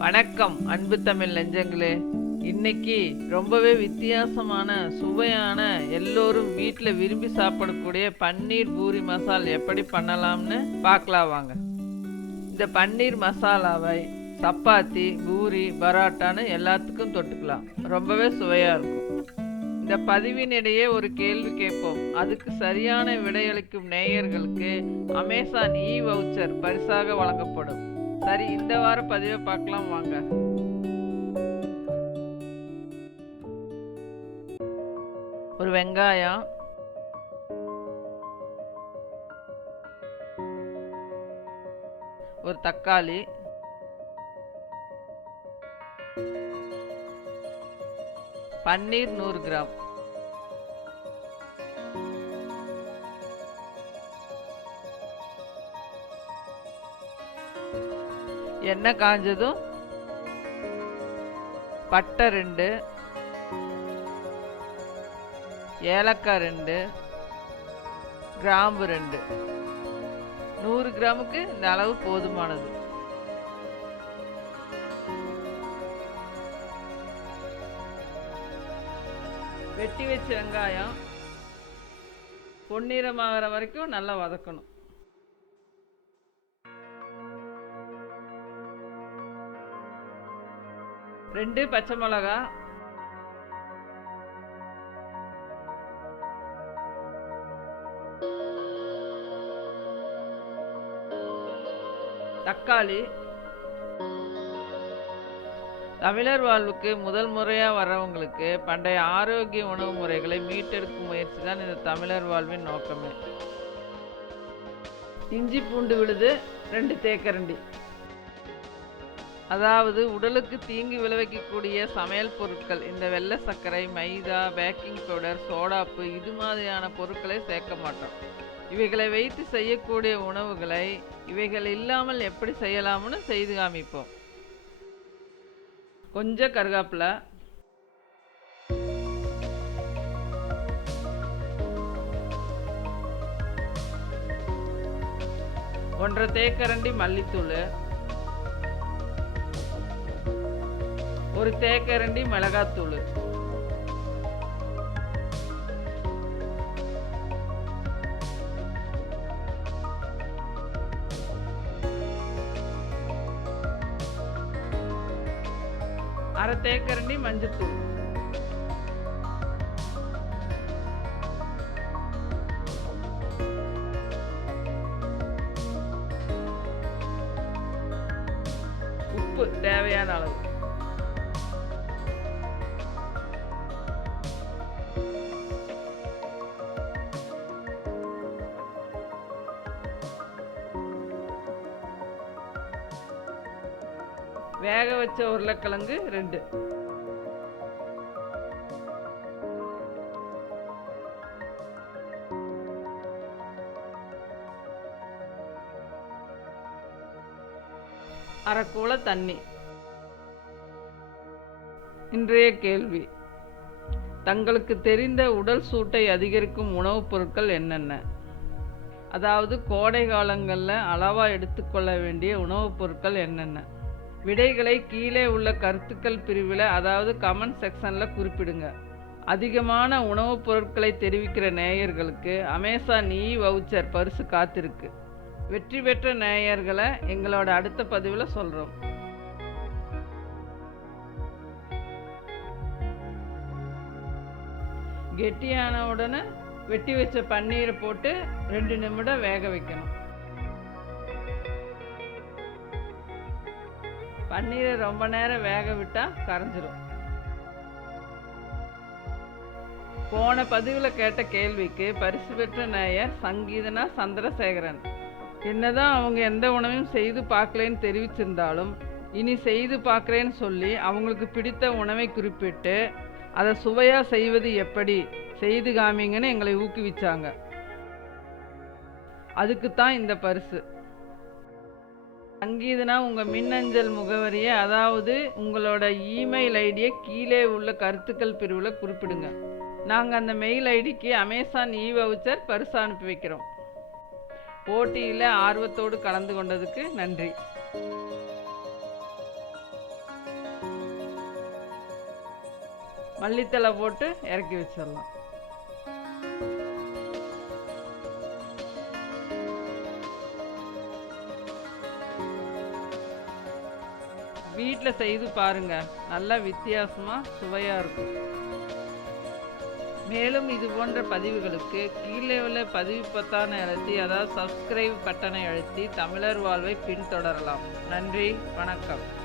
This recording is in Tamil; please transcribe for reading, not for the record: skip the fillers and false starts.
வணக்கம் அன்பு தமிழ் நெஞ்சங்களே. இன்னைக்கு ரொம்பவே வித்தியாசமான சுவையான எல்லோரும் வீட்டில் விரும்பி சாப்பிடக்கூடிய பன்னீர் பூரி மசால் எப்படி பண்ணலாம்னு பார்க்கலாம் வாங்க. இந்த பன்னீர் மசாலாவை சப்பாத்தி, பூரி, பரோட்டான்னு எல்லாத்துக்கும் தொட்டுக்கலாம். ரொம்பவே சுவையாக இருக்கும். இந்த பதிவினிடையே ஒரு கேள்வி கேட்போம். அதுக்கு சரியான விடையளிக்கும் நேயர்களுக்கு அமேசான் வவுச்சர் பரிசாக வழங்கப்படும். சரி, இந்த வார பதிவை பார்க்கலாம் வாங்க. ஒரு வெங்காயம், ஒரு தக்காளி, பன்னீர் 100 கிராம், எண்ணெய் காஞ்சதும் பட்டை 2, ஏலக்காய் 2, கிராம்பு 2. 100 கிராமுக்கு இந்த அளவு போதுமானது. வெட்டி வச்ச வெங்காயம் பொன்னிறமாகிற வரைக்கும் நல்லா வதக்கணும். ரெண்டு பச்சை மிளகா, தக்காளி. தமிழர் வாழ்வுக்கு முதல் முறையாக வர்றவங்களுக்கு பண்டைய ஆரோக்கிய உணவு முறைகளை மீட்டெடுக்கும் முயற்சி தான் இந்த தமிழர் வாழ்வின் நோக்கமே. இஞ்சி பூண்டு விழுது 2 தேக்கரண்டி. அதாவது உடலுக்கு தீங்கு விளைவிக்கக்கூடிய சமையல் பொருட்கள், இந்த வெள்ளை சர்க்கரை, மைதா, பேக்கிங் பவுடர், சோடாப்பு இது மாதிரியான பொருட்களை சேர்க்க மாட்டோம். இவைகளை வைத்து செய்யக்கூடிய உணவுகளை இவைகள் இல்லாமல் எப்படி செய்யலாம்னு செய்து காமிப்போம். கொஞ்சம் கருவேப்பிலை, ஒன்றரை தேக்கரண்டி மல்லித்தூள், ஒரு தேக்கரண்டி மிளகாத்தூள், அரை தேக்கரண்டி மஞ்சத்தூள், உப்பு தேவையான அளவு. வேக வச்ச உருளைக்கிழங்கு 2. அரை கூளை தண்ணி. இன்றைய கேள்வி: தங்களுக்கு தெரிந்த உடல் சூட்டை அதிகரிக்கும் உணவுப் பொருட்கள் என்னென்ன? அதாவது கோடை காலங்களில் அளவாக எடுத்துக்கொள்ள வேண்டிய உணவுப் பொருட்கள் என்னென்ன? விடைகளை கீழே உள்ள கருத்துக்கள் பிரிவில், அதாவது கமெண்ட் செக்ஷனில் குறிப்பிடுங்க. அதிகமான உணவுப் பொருட்களை தெரிவிக்கிற நேயர்களுக்கு அமேசான் வவுச்சர் பரிசு காத்திருக்கு. வெற்றி பெற்ற நேயர்களை எங்களோட அடுத்த பதிவில் சொல்கிறோம். கெட்டியான உடனே வெட்டி வச்ச பன்னீரை போட்டு 2 நிமிடம் வேக வைக்கணும். பன்னீரை ரொம்ப நேரம் வேக விட்டால் கரைஞ்சிரும். போன பதிவில் கேட்ட கேள்விக்கு பரிசு பெற்ற நேயர் சங்கீதனா சந்திரசேகரன். என்னதான் அவங்க எந்த உணவையும் செய்து பார்க்கலன்னு தெரிவிச்சிருந்தாலும், இனி செய்து பார்க்குறேன்னு சொல்லி அவங்களுக்கு பிடித்த உணவை குறிப்பிட்டு அதை சுவையாக செய்வது எப்படி செய்து காமிங்கன்னு எங்களை ஊக்குவிச்சாங்க. அதுக்குத்தான் இந்த பரிசு. சங்கீதனா உங்கள் மின்னஞ்சல் முகவரியை, அதாவது உங்களோட இமெயில் ஐடியை கீழே உள்ள கருத்துக்கள் பிரிவில் குறிப்பிடுங்க. நாங்கள் அந்த மெயில் ஐடிக்கு அமேசான் வவுச்சர் பரிசு அனுப்பி வைக்கிறோம். போட்டியில் ஆர்வத்தோடு கலந்து கொண்டதுக்கு நன்றி. மல்லித்தழை போட்டு இறக்கி வச்சிடலாம். வீட்டில் செய்து பாருங்க, நல்லா வித்தியாசமாக சுவையாக இருக்கும். மேலும் இது போன்ற பதிவுகளுக்கு கீழே உள்ள பதிவு பொத்தானை அழுத்தி, அதாவது சப்ஸ்கிரைப் பட்டனை அழுத்தி தமிழர் வாழ்வை பின்தொடரலாம். நன்றி, வணக்கம்.